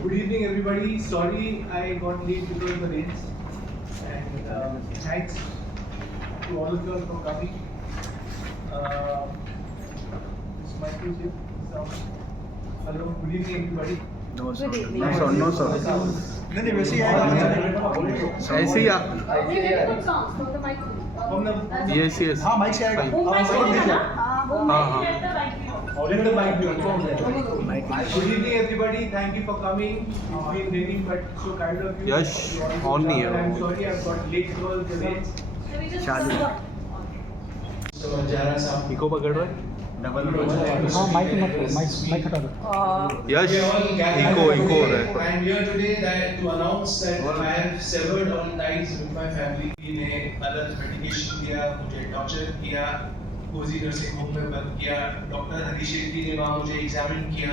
Good evening, everybody. Sorry I got late because of the rains. And thanks to all of you all for coming. This mic is here. Hello, good evening, everybody. No sir. Good evening. No sir. No sir. नहीं वैसे ही आएगा ऐसे ही from the yes yes हाँ mic से आएगा Let the mic be on. Good evening, everybody. Thank you for coming. It's been raining, but so kind of you. Yash on नहीं है I'm sorry I've got late because of the rains. चालू So Jara साहब eco पकड़ रहा है double हाँ mic हटा दो यश इको हो रहा है I am here today to announce that I have severed all ties with my family. ने गलत मेडिकेशन दिया, मुझे टॉर्चर किया, कोजी नर्सिंग होम में बंद किया, डॉक्टर हरीश शेट्टी ने वहाँ मुझे एग्जामिन किया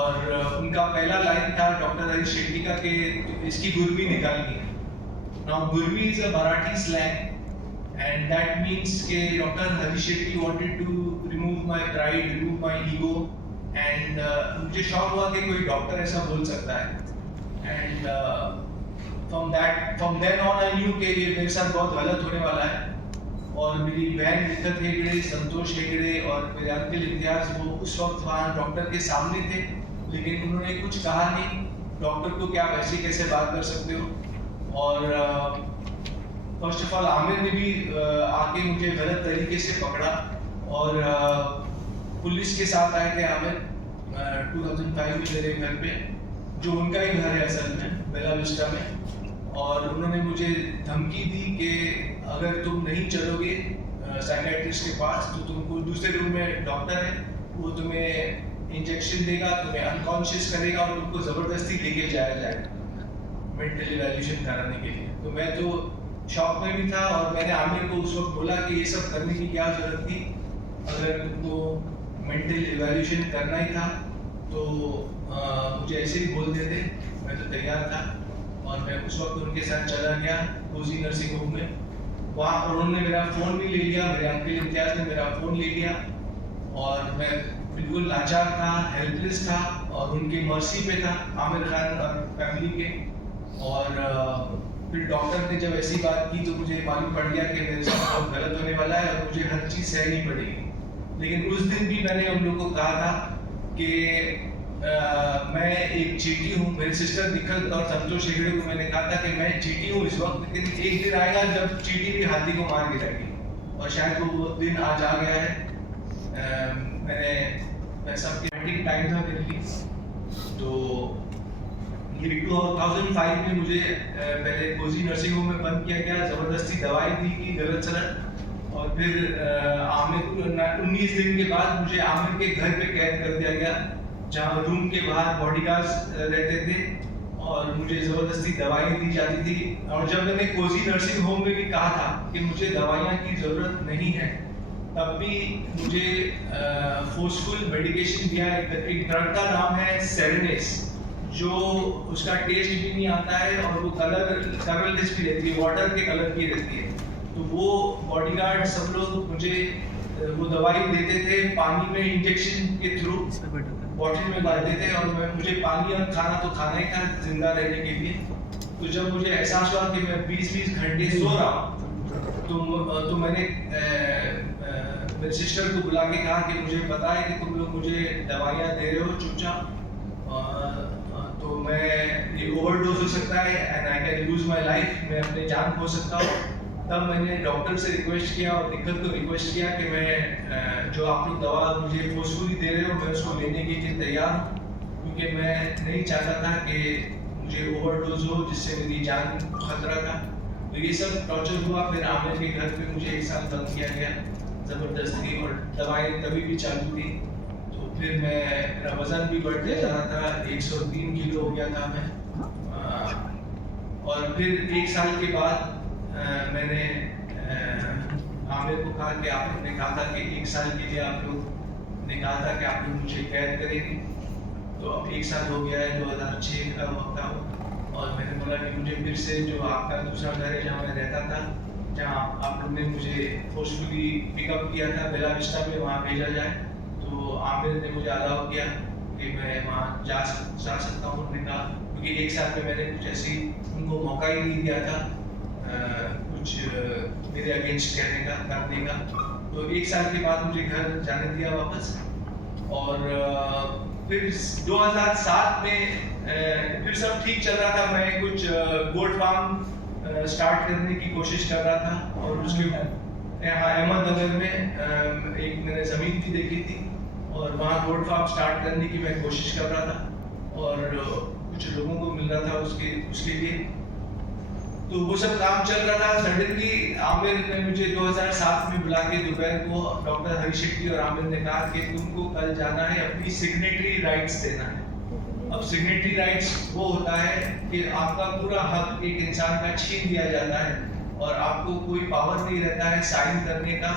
और उनका पहला लाइन था डॉक्टर हरीश शेट्टी का कि इसकी गुर्मी निकालनी है. Now गुर्मी is a Marathi slang and that means कि doctor Harish Shetty wanted to remove my pride, remove my ego and मुझे शौक हुआ कि कोई डॉक्टर ऐसा बोल सकता है and from then on I knew कि ये मेरे साथ बहुत गलत होने वाला है. और मेरी बहन निखत हेगड़े, संतोष हेगड़े और मेरे अंकल इम्तियाज वो उस वक्त वहाँ डॉक्टर के सामने थे लेकिन उन्होंने कुछ कहा नहीं. डॉक्टर को क्या वैसे कैसे बात कर सकते हो. और फर्स्ट ऑफ ऑल आमिर ने भी आके मुझे गलत तरीके से पकड़ा और पुलिस के साथ आए थे आमिर 2005 में मेरे घर पे जो उनका ही घर है असल में बेला विस्टा में और उन्होंने मुझे धमकी दी कि अगर तुम नहीं चलोगे साइकियाट्रिस्ट के पास तो तुमको दूसरे रूम में डॉक्टर है वो तुम्हें इंजेक्शन देगा, तुम्हें अनकॉन्शियस करेगा और तुमको ज़बरदस्ती लेके जाया जाएगा मेंटल इवैल्यूएशन कराने के लिए. तो मैं तो शॉक में भी था और मैंने आमिर को उस वक्त बोला कि ये सब करने की क्या ज़रूरत थी. अगर तुमको मेंटल इवैल्यूएशन करना ही था तो मुझे ऐसे ही बोल देते, मैं तो तैयार था. और मैं उस वक्त उनके साथ चला गया कोजी नर्सिंग होम में. वहाँ पर उन्होंने मेरा फ़ोन भी ले लिया, मेरे अंकल इम्तियाज़ ने मेरा फ़ोन ले लिया और मैं बिल्कुल लाचार था, हेल्पलेस था और उनके मर्सी पे था आमिर खान और फैमिली के. और फिर डॉक्टर ने जब ऐसी बात की तो मुझे मालूम पड़ गया कि मेरे साथ बहुत गलत होने वाला है और मुझे हर चीज़ सहनी पड़ेगी. लेकिन उस दिन भी मैंने उन लोगों को कहा था कि मैं एक चीटी हूँ. मेरी सिस्टर निखत और संतोष हेगड़े को मैंने कहा था कि मैं चीटी हूँ इस वक्त लेकिन एक दिन आएगा जब चीटी भी हाथी को मार गिराएगी और शायद वो दिन आज आ गया है. मैं सबके टाइम था मेरे लिए. तो ये 2005 में मुझे पहले कोजी नर्सिंग होम में बंद किया गया, ज़बरदस्ती दवाई दी गई गलत सलत और फिर आमिर 19 दिन के बाद मुझे आमिर के घर पे कैद कर दिया गया जहाँ रूम के बाहर बॉडीगार्ड्स रहते थे और मुझे ज़बरदस्ती दवाई दी जाती थी. और जब मैंने कोजी नर्सिंग होम में भी कहा था कि मुझे दवाइयाँ की ज़रूरत नहीं है तब भी मुझे फोर्सफुल मेडिकेशन दिया. एक ड्रग का नाम है सेरेनेस जो उसका टेस्ट भी नहीं आता है और वो कलरलेस भी रहती है, वाटर के कलर की रहती है. तो वो बॉडीगार्ड सब लोग मुझे वो दवाई देते थे पानी में इंजेक्शन के थ्रू बॉटल में डालते थे और मुझे पानी और खाना तो खाना ही था जिंदा रहने के लिए. तो जब मुझे एहसास हुआ कि मैं 20-20 घंटे सो रहा हूँ तो मैंने मेरे सिस्टर को बुला के कहा कि मुझे पता है कि तुम लोग मुझे दवाइयाँ दे रहे हो चुपचाप तो मैं ये ओवरडोज हो सकता है and I can lose my life, मैं अपनी जान खो सकता हूँ. तब मैंने डॉक्टर से रिक्वेस्ट किया और दिक्कत को रिक्वेस्ट किया कि मैं जो आप लोग दवा मुझे फोर्सफुली दे रहे हो मैं उसको लेने के लिए तैयार हूँ क्योंकि मैं नहीं चाहता था कि मुझे ओवरडोज हो जिससे मेरी जान खतरा था. तो ये सब टॉर्चर हुआ. फिर आमिर के घर पे मुझे 1 साल बंद किया गया ज़बरदस्ती और दवाई तभी भी चालू थी. तो फिर मेरा वज़न भी बढ़ते जा रहा था, 103 किलो हो गया था मैं. और फिर 1 साल के बाद मैंने आमिर को कहा कि आपने कहा था कि 1 साल के लिए आप लोग ने कहा था कि आप लोग मुझे कैद करेंगे. तो अब 1 साल हो गया है 2006 का वक्त था और मैंने बोला कि मुझे फिर से जो आपका दूसरा घर है जहाँ मैं रहता था जहाँ आप लोग ने मुझे फोर्सफुली पिकअप किया था बेला विस्टा में वहाँ भेजा जाए. तो आमिर ने मुझे अलाउ किया कि मैं वहाँ जा सकता हूँ। उन्होंने कहा क्योंकि 1 साल में मैंने कुछ ऐसी उनको मौका ही नहीं दिया था कुछ मेरे अगेंस्ट कहने का, करने का। तो 1 साल के बाद मुझे घर जाने दिया वापस। और फिर 2007 में फिर सब ठीक चल रहा था। मैं कुछ गोट फार्म स्टार्ट करने की कोशिश कर रहा था और उसके यहाँ अहमदनगर में एक मैंने ज़मीन भी देखी थी और वहाँ गोट फार्म स्टार्ट करने की मैं कोशिश कर रहा था और कुछ लोगों को मिल रहा था उसके लिए। तो वो सब काम चल रहा था। सडनली आमिर ने मुझे 2007 में बुला के दोपहर को डॉक्टर हरी शेट्टी और आमिर ने कहा कि तुमको कल जाना है अपनी सिग्नेटरी राइट्स देना है। अब सिग्नेटरी राइट्स वो होता है कि आपका पूरा हक एक इंसान का छीन लिया जाता है और आपको कोई पावर नहीं रहता है साइन करने का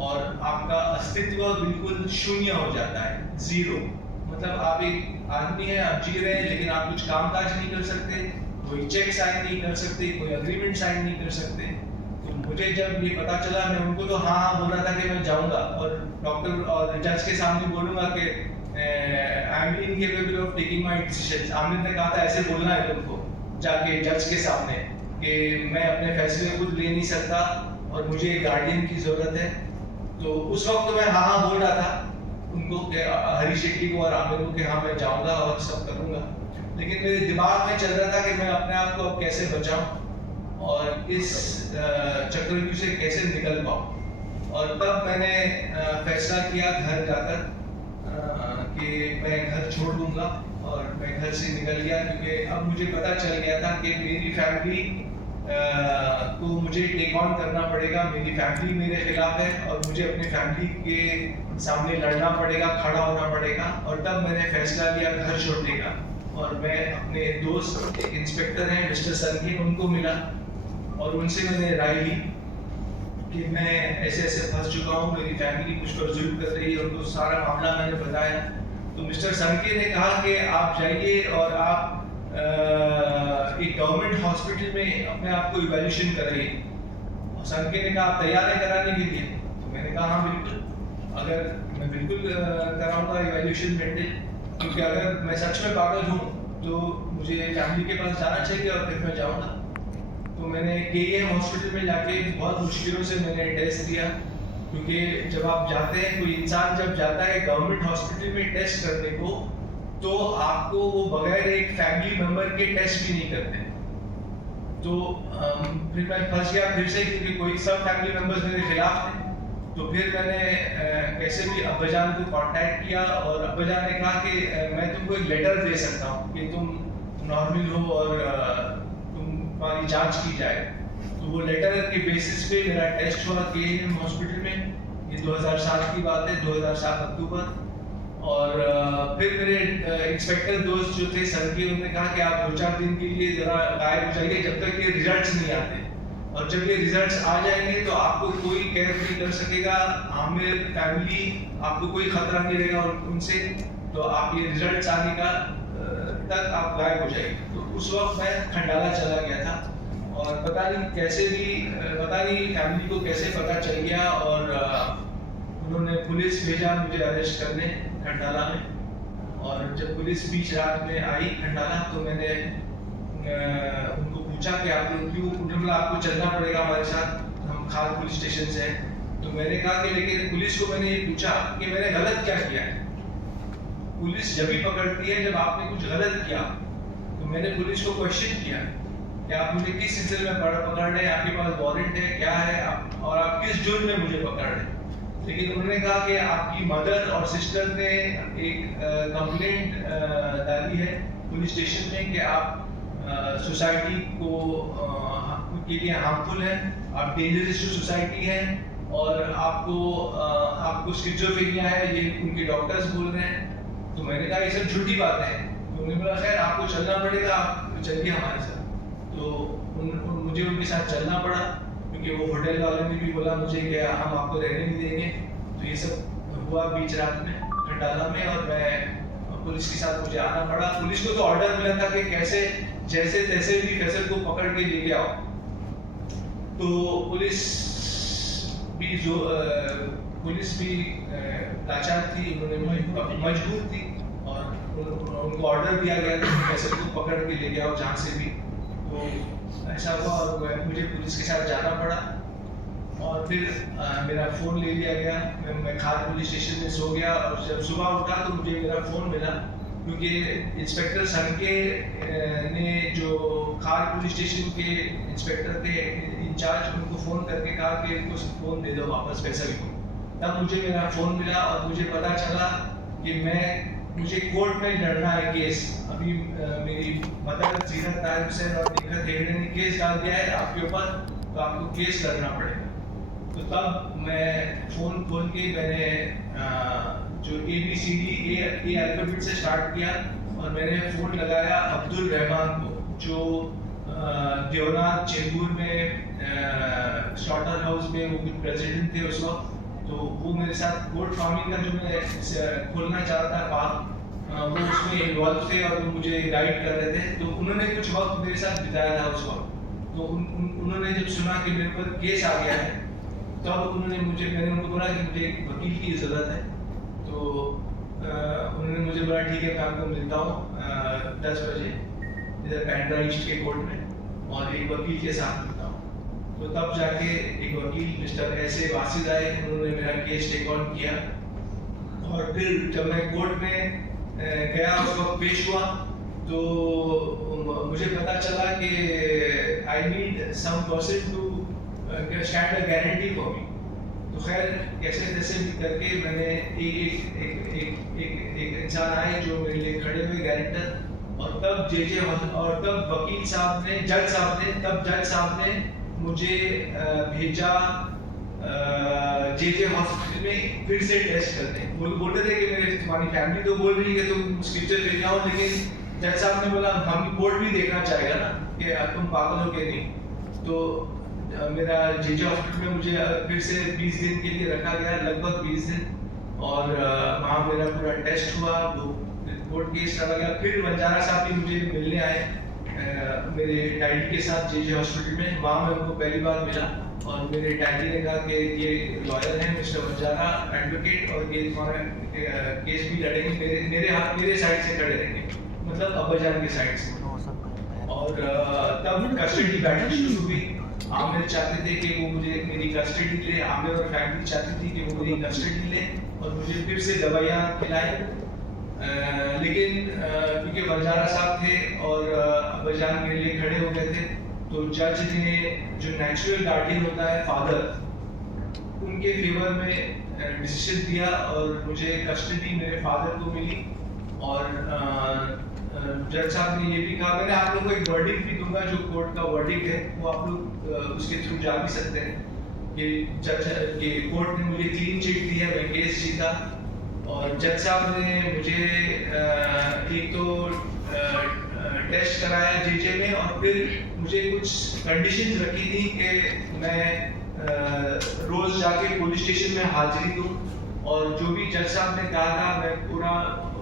और आपका अस्तित्व बिल्कुल शून्य हो जाता है, जीरो। मतलब आप एक आदमी है, आप जी रहे हैं लेकिन आप कुछ कामकाज नहीं कर सकते, कोई चेक साइन नहीं कर सकते, कोई अग्रीमेंट साइन नहीं कर सकते। तो मुझे जब ये पता चला, मैं उनको तो हाँ बोल रहा था कि मैं जाऊंगा और डॉक्टर और जज के सामने बोलूंगा कि I M incapable of taking my decisions. Aamir ने कहा था ऐसे बोलना है तुमको जाके जज के सामने कि मैं अपने फैसले खुद ले नहीं सकता और मुझे एक गार्डियन की जरूरत है। तो उस वक्त मैं हाँ हाँ बोल रहा था उनको कि हरी शेट्टी को और आमिर को कि हाँ मैं जाऊंगा और सब करूंगा। लेकिन मेरे दिमाग में चल रहा था कि मैं अपने आप को अब कैसे बचाऊं और इस चक्रव्यूह से कैसे निकल पाऊं। और तब मैंने फैसला किया घर जाकर कि मैं घर छोड़ दूंगा और मैं घर से निकल गया क्योंकि अब मुझे पता चल गया था कि मेरी फैमिली को मुझे टेक ऑन करना पड़ेगा। मेरी फैमिली मेरे खिलाफ है और मुझे अपनी फैमिली के सामने लड़ना पड़ेगा, खड़ा होना पड़ेगा। और तब मैंने फैसला लिया घर छोड़ने का और मैं अपने दोस्त एक इंस्पेक्टर हैं मिस्टर संकी, उनको मिला और उनसे मैंने राय ली कि मैं ऐसे ऐसे फंस चुका हूँ, मेरी फैमिली मुझ पर जुल्म कर रही है। उनको सारा मामला मैंने बताया। तो मिस्टर संकी ने कहा कि आप जाइए और आप एक गवर्नमेंट हॉस्पिटल में अपने आप को इवैल्यूएशन कराइए। संकी ने कहा आप तैयार हैं कराने के लिए? तो मैंने कहा हाँ बिल्कुल, अगर मैं बिल्कुल कराऊंगा इवैल्यूएशन मेंटल, क्योंकि अगर मैं सच में पागल हूँ तो मुझे फैमिली के पास जाना चाहिए और फिर मैं जाऊँगा। तो मैंने केईएम हॉस्पिटल में जाके बहुत मुश्किलों से मैंने टेस्ट दिया, क्योंकि जब आप जाते हैं, कोई इंसान जब जाता है गवर्नमेंट हॉस्पिटल में टेस्ट करने को, तो आपको वो बगैर एक फैमिली मेंबर के टेस्ट भी नहीं करते। तो फिर मैं फंस गया फिर से, क्योंकि कोई सब फैमिली मेंबर्स मेरे खिलाफ थे। तो फिर मैंने कैसे भी अब्बाजान को कांटेक्ट किया और अब्बाजान ने कहा कि मैं तुमको एक लेटर दे सकता हूँ कि तुम नॉर्मल हो और तुम्हारी जांच की जाए। तो वो लेटर के बेसिस पे मेरा टेस्ट हुआ केएमएम हॉस्पिटल में। ये 2007 की बात है, 2007 अक्टूबर। और फिर मेरे इंस्पेक्टर दोस्त जो थे सर के, उन्होंने कहा कि आप 2-4 दिन के लिए जरा गायब हो जाइए जब तक ये रिजल्ट्स नहीं आते, और जब ये रिजल्ट्स आ जाएंगे तो आपको कोई केयर नहीं कर सकेगा, आमिर फैमिली आपको कोई खतरा नहीं रहेगा उनसे। तो आप ये रिजल्ट्स आने का तक आप गायब हो जाएंगे। तो उस वक्त मैं खंडाला चला गया था और पता नहीं कैसे भी, पता नहीं फैमिली को कैसे पता चल गया और उन्होंने पुलिस भेजा मुझे अरेस्ट करने खंडाला में। और जब पुलिस बीच रात में आई खंडाला, तो मैंने उनको पूछा कि आप लोग क्यों, उन्होंने आपको चलना पड़ेगा हमारे साथ, हम खाल पुलिस स्टेशन से हैं। तो मैंने कहा कि लेकिन पुलिस को मैंने ये पूछा कि मैंने गलत क्या किया है। पुलिस जब भी पकड़ती है जब आपने कुछ गलत किया। तो मैंने पुलिस को क्वेश्चन किया कि आप मुझे किस सिलसिले में पकड़ रहे हैं, आपके पास वारंट है, क्या है आप, और आप किस जुर्म में मुझे पकड़ रहे हैं। लेकिन उन्होंने कहा कि आपकी मदर और सिस्टर ने एक कंप्लेंट डाली है पुलिस स्टेशन में कि आप सोसाइटी को के लिए हार्मफुल है, आप डेंजरस टू सोसाइटी है और आपको स्किज़ोफ्रेनिया है, ये उनके डॉक्टर्स बोल रहे हैं। तो मैंने कहा ये सब झूठी बात है। तो उन्होंने बोला खैर आपको चलना पड़ेगा, आप चलिए हमारे साथ। तो मुझे उनके साथ चलना पड़ा, क्योंकि वो होटल वाले ने भी बोला मुझे कि हम आपको रहने नहीं देंगे। तो ये सब हुआ बीच रात में खंडाला में और मैं पुलिस के साथ मुझे आना पड़ा। पुलिस को तो ऑर्डर मिला था कि कैसे जैसे तैसे भी फैसल को पकड़ के लेके आओ। तो पुलिस भी लाचार थी, उन्होंने मजबूर थी और उनको ऑर्डर दिया गया था कि फैसल को पकड़ के ले गया जहाँ से भी। तो ऐसा हुआ और मुझे पुलिस के साथ जाना पड़ा और फिर मेरा फ़ोन ले लिया गया। मैं खार पुलिस स्टेशन में सो गया और जब सुबह उठा तो मुझे मेरा फ़ोन मिला, क्योंकि इंस्पेक्टर संके ने जो खार पुलिस स्टेशन के इंस्पेक्टर थे इंचार्ज, उनको फ़ोन करके कहा कि इनको फ़ोन दे दो वापस फैसल को। तब मुझे मेरा फ़ोन मिला और मुझे पता चला कि मुझे कोर्ट में लड़ना है केस। अभी मेरी मदर जीनत ताहिर हुसैन और निखत हेगड़े ने केस डाल दिया है आपके ऊपर, तो आपको केस लड़ना पड़ेगा। तो तब मैं फ़ोन खोल के मैंने जो ABCD ए अल्फ़ाबेट से स्टार्ट किया और मैंने फ़ोन लगाया अब्दुल रहमान को, जो देवनाथ चेंबूर में स्लॉटर हाउस में वो प्रेसिडेंट थे उस वक्त। तो वो मेरे साथ गोट फार्मिंग का जो मैं खोलना चाहता था फार्म, वो उसमें इन्वॉल्व थे और वो मुझे गाइड कर रहे थे। तो उन्होंने कुछ वक्त मेरे साथ बिताया था उस वक्त। तो उन्होंने जब सुना कि मेरे ऊपर केस आ गया है, तब मैंने उनको बोला कि मुझे एक वकील की ज़रूरत है। तो उन्होंने मुझे बोला ठीक है, मैं आपको मिलता हूँ 10 बजे इधर बैंड्रा ईस्ट के कोर्ट में और एक वकील के साथ मिलता हूँ। तो तब जाके एक वकील मिस्टर ऐसे वासिद आए, उन्होंने मेरा केस टेक ऑन किया और फिर जब मैं कोर्ट में गया उस वक्त पेश हुआ तो मुझे पता चला कि I need some person to stand a guarantee for me. तो खैर कैसे तैसे भी करके मैंने एक इंसान आए जो मेरे लिए खड़े हुए गारंटर, और तब वकील साहब ने जज साहब ने मुझे भेजा जे हॉस्पिटल में फिर से टेस्ट करने। बोल रहे थे कि तुम्हारी फैमिली तो बोल रही है कि तुम स्क्रिप्चर ले जाओ, लेकिन जज साहब ने बोला हम कोर्ट भी देखना चाहेगा ना कि तुम पागल हो के नहीं। तो मेरा जे हॉस्पिटल में मुझे फिर से 20 दिन के लिए रखा गया, लगभग 20 दिन, और वहाँ मेरा पूरा टेस्ट हुआ, वो कोर्ट केस चला गया। फिर बंजारा साहब भी मुझे मिलने आए मेरे डैडी के साथ जे हॉस्पिटल में। वहाँ मैं उनको पहली बार मिला और मेरे डैडी ने कहा कि ये लॉयर हैं मिस्टर बंजारा एडवोकेट, और ये तुम्हारा केस भी लड़ेंगे, मेरे साइड से खड़े रहेंगे, मतलब अब्बाजान के साइड से। और तब कस्टडी बैटल शुरू हुई। आमिर चाहते थे कि वो मुझे मेरी कस्टडी ले, आमिर और फैमिली चाहती थी कि वो मेरी कस्टडी ले और मुझे फिर से दवाइयाँ खिलाएं। लेकिन क्योंकि बंजारा साहब थे और अब्बाजान मेरे लिए खड़े हो गए थे, तो जज ने जो नेचुरल गार्डियन होता है फादर, उनके फेवर में डिसीजन दिया और मुझे कस्टडी मेरे फादर को मिली। और जज साहब ने ये भी कहा, मैंने आप लोगों को एक वर्डिक्ट भी दूंगा, जो कोर्ट का वर्डिक्ट है वो आप लोग उसके थ्रू जा भी सकते हैं कि जज के कोर्ट ने मुझे क्लीन चिट दी है, मैं केस जीता। और जज साहब ने मुझे एक तो टेस्ट कराया जे में, और फिर मुझे कुछ कंडीशंस रखी थी कि मैं रोज जाके पुलिस स्टेशन में हाजिरी दूं, और जो भी जज साहब ने कहा था मैं पूरा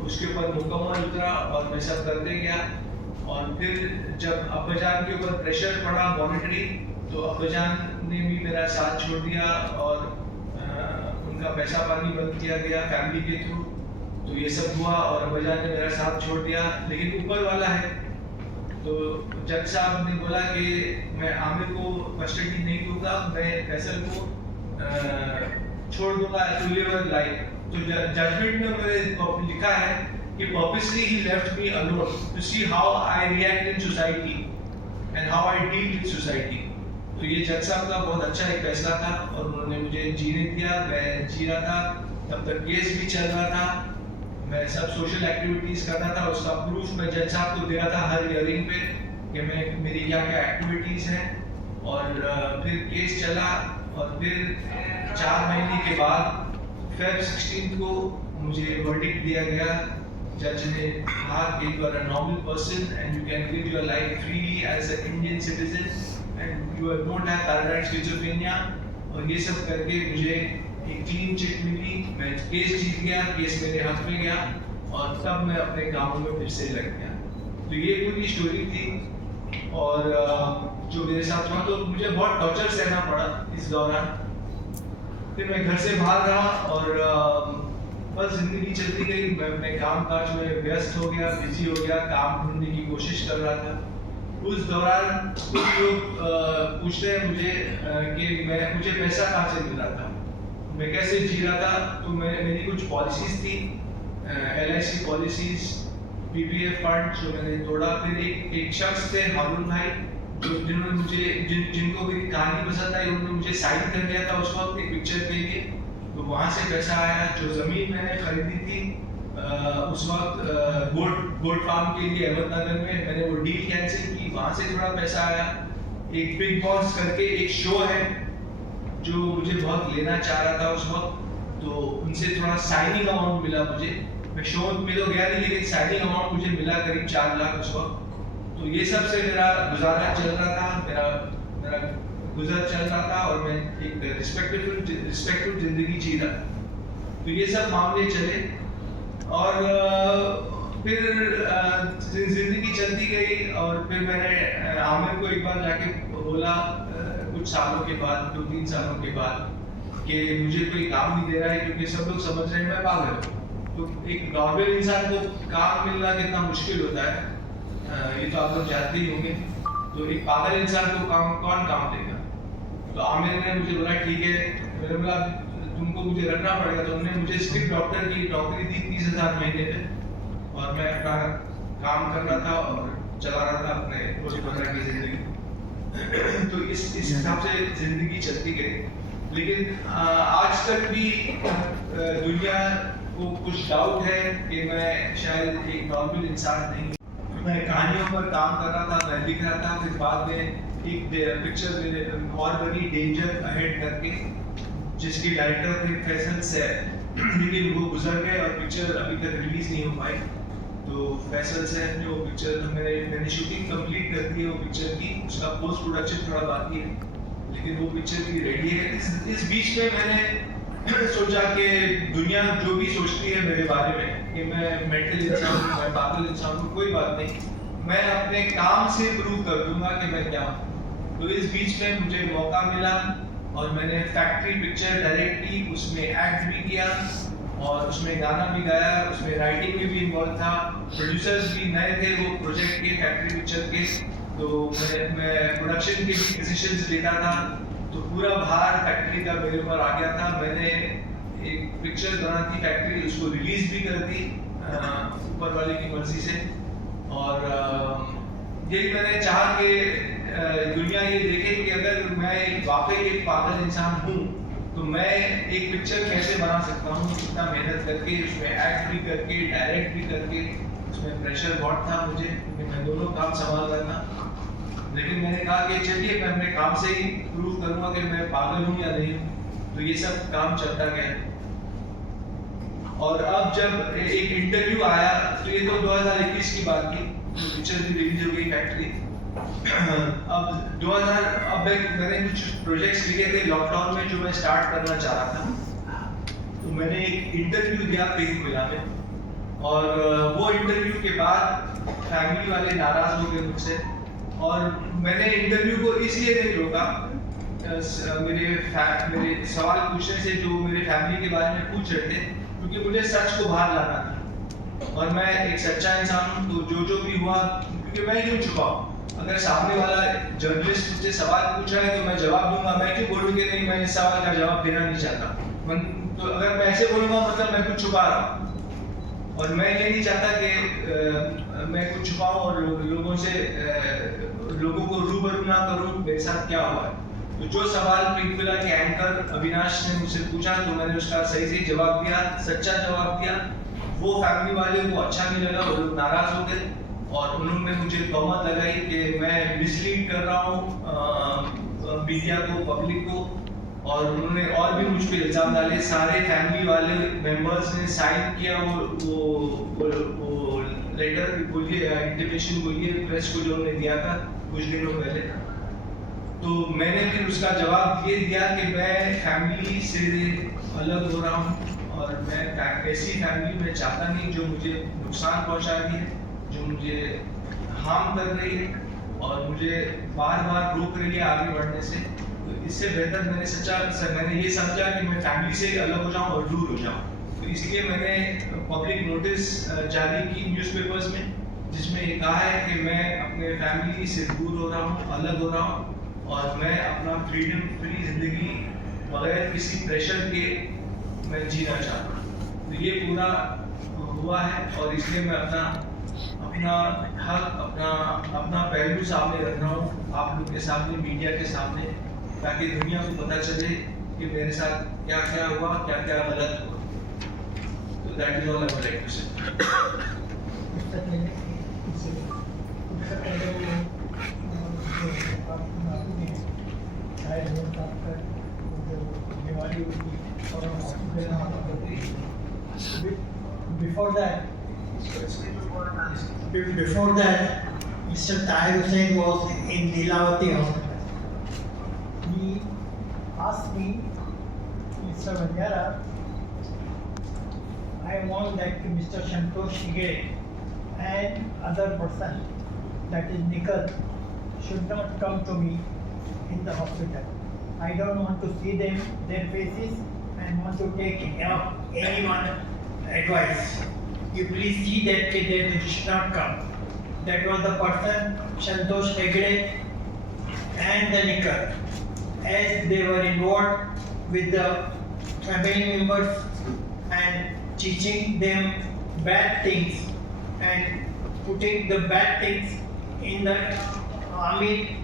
उसके ऊपर मुकम्मल उतरा और मैं सब करते गया। और फिर जब अब्बाजान के ऊपर प्रेशर पड़ा मॉनिटरी, तो अब्बाजान ने भी मेरा साथ छोड़ दिया और उनका पैसा पानी बंद किया गया फैमिली के थ्रू। तो ये सब हुआ और अब्बाजान ने मेरा साथ छोड़ दिया, लेकिन ऊपर वाला है। तो जज साहब ने बोला कि मैं आमिर को कस्टडी नहीं दूंगा, मैं फैसल को छोड़ दूंगा टू लिव अ लाइफ। तो जजमेंट में मैंने लिखा है कि purposely he left me alone to see how I react in society and how I deal with society। तो ये जज साहब का बहुत अच्छा एक फैसला था और उन्होंने मुझे जीने दिया, मैं जी रहा था, तब तक केस भी चल रहा था, मैं सब सोशल एक्टिविटीज कर रहा था, उसका प्रूफ मैं जज साहब को दे रहा था हर हियरिंग पे कि मैं मेरी क्या क्या एक्टिविटीज हैं। और फिर केस चला और फिर 4 महीने के बाद Feb 16 को मुझे वर्डिक्ट दिया गया। जज ने कहा कि you are a normal person and you can live your life freely as an Indian citizen and you don't have paranoid schizophrenia। और ये सब करके मुझे एक क्लीन चिट मिली, मैं केस जीत गया, केस मेरे हक में गया और तब मैं अपने कामों में फिर से लग गया। तो ये पूरी स्टोरी थी और जो मेरे साथ हुआ, तो मुझे बहुत टॉर्चर सहना पड़ा इस दौरान। फिर मैं घर से बाहर रहा और बस जिंदगी चलती गई। मैं अपने काम काज में व्यस्त हो गया, बिजी हो गया, काम ढूंढने की कोशिश कर रहा था। उस दौरान कुछ लोग पूछते हैं मुझे कि मुझे पैसा कहाँ से मिल रहा था, मैं कैसे जी रहा था। तो मेरी कुछ पॉलिसीज थी, LIC पॉलिसीज, PPF फंड, जो मैंने तोड़ा। फिर एक शख्स थे हारून भाई, जिन्होंने मुझे जिनको मेरी कहानी पसंद आई, उन्होंने मुझे साइन कर दिया था उस वक्त एक पिक्चर के लिए। तो वहाँ से पैसा आया। जो ज़मीन मैंने खरीदी थी उस वक्त गोट फार्म के लिए अहमदनगर में, मैंने वो डील कैंसिल की, वहाँ से थोड़ा पैसा आया। एक बिग बॉस करके एक शो है जो मुझे बहुत लेना चाह रहा था उस वक्त, तो उनसे थोड़ा साइनिंग अमाउंट मिला मुझे। मैं शो में तो गया नहीं, लेकिन साइनिंग अमाउंट मुझे मिला करीब 4 लाख उस वक्त। तो ये सब से मेरा गुजारा चल रहा था, मेरा गुजर चल रहा था, और मैं एक रिस्पेक्टफुल जिंदगी जी रहा था। तो ये सब मामले चले, और फिर जिंदगी चलती गई। और फिर मैंने आमिर को एक बार जाके बोला कुछ सालों के बाद, 2-3 सालों के बाद, कि मुझे कोई काम नहीं दे रहा है, क्योंकि सब लोग समझ रहे हैं मैं पागल हूँ। तो एक नॉर्मल इंसान को काम मिलना कितना मुश्किल होता है, ये तो आप लोग जानते ही होंगे। तो एक पागल इंसान को कौन काम देगा। तो आमिर ने मुझे बोला ठीक है, मैंने बोला तुमको मुझे रखना पड़ेगा। तो उन्होंने मुझे स्किप डॉक्टर की नौकरी दी 30,000 महीने पे, और मैं अपना काम कर रहा था और चला रहा था अपने रोजमर्रा की जिंदगी। तो इस हिसाब से जिंदगी चलती गई। लेकिन आज तक भी दुनिया को कुछ डाउट है कि मैं शायद एक नॉर्मल इंसान नहीं। मैं कहानियों पर काम कर रहा था, मैं लिख रहा था। फिर बाद में एक पिक्चर मेरे और बनी, डेंजर अहेड करके, जिसके डायरेक्टर थे फैसल सैफ, लेकिन वो गुजर गए और पिक्चर अभी तक रिलीज नहीं हो पाई। तो फैसल सैफ ने वो पिक्चर, मैंने शूटिंग कंप्लीट कर दी है वो पिक्चर की, उसका पोस्ट प्रोडक्शन थोड़ा बाकी है, लेकिन वो पिक्चर भी रेडी है। इस बीच में मैंने सोचा कि दुनिया जो भी सोचती है मेरे बारे में कि मैं मेंटल इंसान हूँ, मैं पागल इंसान हूँ, कोई बात नहीं, मैं अपने काम से प्रूव कर दूंगा कि मैं क्या हूँ। तो इस बीच में मुझे मौका मिला और मैंने फैक्ट्री पिक्चर डायरेक्ट की, उसमें एक्ट भी किया और उसमें गाना भी गाया, उसमें राइटिंग में भी इन्वॉल्व था। प्रोड्यूसर्स भी नए थे वो प्रोजेक्ट के, फैक्ट्री पिक्चर के, तो मैं प्रोडक्शन के भी डिसीजंस लेता था। तो पूरा भार फैक्ट्री का मेरे ऊपर आ गया था। मैंने एक पिक्चर बना थी फैक्ट्री, उसको रिलीज भी कर दी ऊपर वाले की मर्जी से। और यही मैंने चाहा कि दुनिया ये देखे कि अगर मैं वाकई एक पागल इंसान हूँ तो मैं एक पिक्चर कैसे बना सकता हूँ, कितना मेहनत करके, उसमें एक्ट भी करके, डायरेक्ट भी करके। उसमें प्रेशर बहुत था मुझे, क्योंकि मैं दोनों काम संभाल रहा था। लेकिन मैंने कहा कि चलिए मैं अपने काम से ही प्रूव करूँगा कि मैं पागल हूँ या नहीं। तो ये सब काम चलता गया। और अब जब एक इंटरव्यू आया, तो ये तो 2021 की बात थी, पिक्चर भी रिलीज हो गई फैक्ट्री। अब मैंने कुछ प्रोजेक्ट्स लिखे थे लॉकडाउन में जो मैं स्टार्ट करना चाह रहा था। तो मैंने एक इंटरव्यू दिया पिंक विला में, और वो इंटरव्यू के बाद फैमिली वाले नाराज हो गए मुझसे। और मैंने इंटरव्यू को इसलिए नहीं रोका, मेरे सवाल पूछने से जो मेरे फैमिली के बारे में पूछ रहे थे, क्योंकि मुझे सच को बाहर लाना था। और मैं एक सच्चा इंसान हूँ, तो जो भी हुआ, क्योंकि मैं क्यों छुपाऊं। अगर सामने वाला जर्नलिस्ट मुझसे सवाल पूछ रहा है तो मैं जवाब दूंगा। मैं क्यों बोलूँ कि नहीं, मैं इस सवाल का जवाब देना नहीं चाहता। तो अगर मैं ऐसे बोलूँगा मतलब मैं कुछ छुपा रहा हूँ। और मैं ये नहीं चाहता कि मैं कुछ छुपाऊँ और लोगों को रूबरू ना करूँ मेरे साथ क्या हुआ है। तो जो सवाल पिंक विला के एंकर अविनाश ने मुझसे पूछा, तो मैंने उसका सही जवाब दिया, सच्चा जवाब दिया। वो फैमिली वाले को अच्छा नहीं लगा, वो लोग नाराज हो गए और उन्होंने मुझे तहमत लगाई कि मैं मिसलीड कर रहा हूँ मीडिया को, पब्लिक को। और उन्होंने और भी मुझ पे इल्जाम डाले। सारे फैमिली वाले मेंबर्स ने साइन किया वो लेटर, बोलिए इंटिमेशन बोलिए, प्रेस को जो उन्होंने दिया था कुछ दिनों पहले। तो मैंने फिर उसका जवाब ये दिया कि मैं फैमिली से अलग हो रहा हूँ और मैं ऐसी फैमिली में चाहता नहीं जो मुझे नुकसान पहुँचा रही है, जो मुझे हार्म कर रही है और मुझे बार बार रोक रही है आगे बढ़ने से। तो इससे बेहतर मैंने ये समझा कि मैं फैमिली से अलग हो जाऊँ और दूर हो जाऊँ। इसलिए मैंने पब्लिक नोटिस जारी की न्यूज़पेपर्स में, जिसमें ये कहा है कि मैं अपने फैमिली से दूर हो रहा हूँ, अलग हो रहा हूँ और मैं अपना फ्रीडम फ्री ज़िंदगी बगैर किसी प्रेशर के मैं जीना चाहता हूँ। तो ये पूरा हुआ है और इसलिए मैं अपना हक, अपना पहलू सामने रख रहा हूँ आप लोग के सामने, मीडिया के सामने, ताकि दुनिया को पता चले कि मेरे साथ क्या क्या हुआ, क्या क्या गलत हुआ। तो that is all I would like to say. Before that, Mr. Tahir Hussain was in Lilavati Hospital. He asked me, Mr. Vanjara, I want that Mr. Santosh Hegde and other person, that is Nikhil, should not come to me in the hospital. I don't want to see them, their faces, and want to take anyone advice. You please see that they should not come. That was the person, Santosh Hegde and the Nikhil, as they were involved with the family members and teaching them bad things and putting the bad things in the army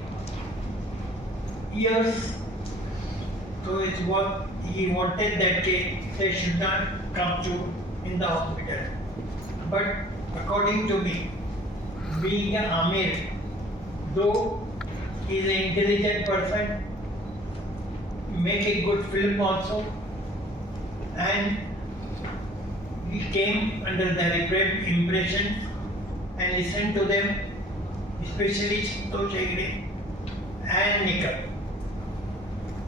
ears. So it's what he wanted, that they should not come to in the hospital. But according to me, being an Amir, though he is an intelligent person, make a good film also, and we came under the impression and listened to them, especially Santosh Hegde and Nikhil.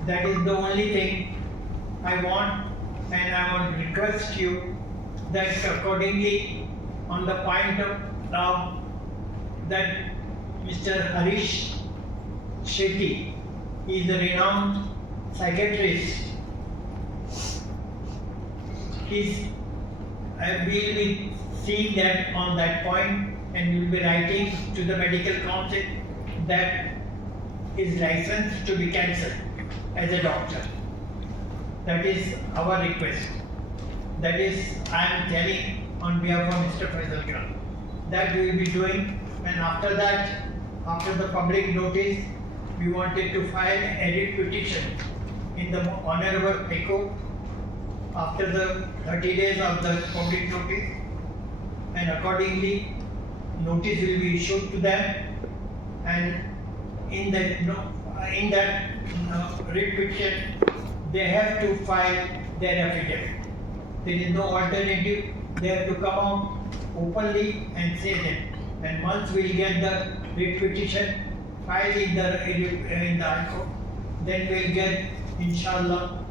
That is the only thing I want, and I want to request you that accordingly, on the point of now that Mr. Harish Shetty is a renowned psychiatrist, I will be seeing that on that point, and will be writing to the medical council that his license to be cancelled as a doctor. That is our request. That is, I am telling on behalf of Mr. Faisal Khan. That we will be doing, and after that, after the public notice, we wanted to file a writ petition in the Honorable High Court after the 30 days of the public notice, and accordingly, notice will be issued to them, and in that writ petition, they have to file their affidavit. There is no alternative. They have to come out openly and say that. And once we get the writ petition filed in the High Court, then we'll get, inshallah,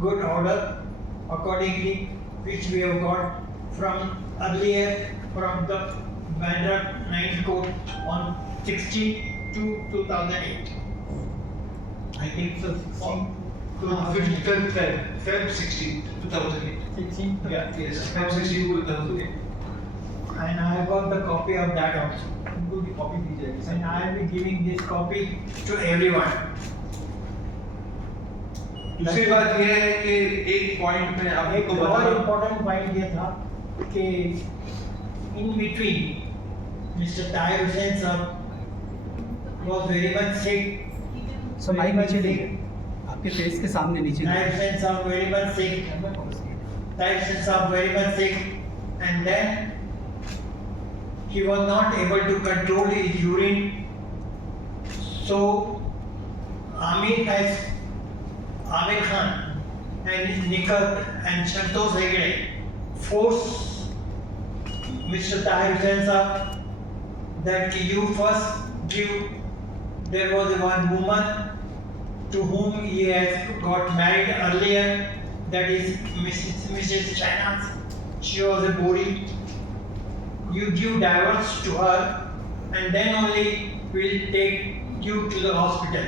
good order accordingly, which we have got from earlier from the Bandra 9th Court on 16 to 2008. I think so. Feb 16, 2008. 16. Yeah, yes, Feb 16, 2008. And I have got the copy of that also. And I will be giving this copy to everyone. दूसरी बात यह है कि एक point में एक आपको और बता इम्पोर्टेंट पॉइंट ये था कि in between mister Tahir Hussain साहब was very much sick. Sir mike नीचे देखिए, आपके फेस के सामने नीचे Tahir Hussain साहब very much sick. Tahir Hussain साहब very much sick, and then he was not able to control his urine. So Amir Khan and Nikhil and Santosh Hegde forced Mr. Tahir Hussain साहब that you first give. There was one woman to whom he has got married earlier, that is Mrs. Chainaz. She was a body. You give divorce to her, and then only we'll take you to the hospital,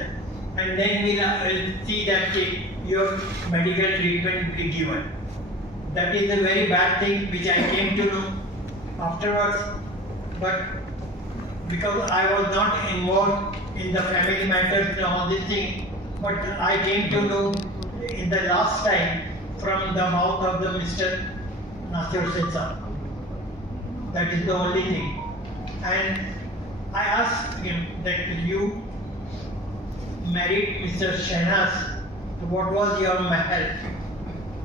and then we'll see that your medical treatment will be given. That is a very bad thing which I came to know afterwards. But because I was not involved in the family matters and all this thing, but I came to know in the last time from the mouth of the Mr. Nasir Sitsa. That is the only thing. And I asked him that you married Mr. Shehnaz, what was your mahal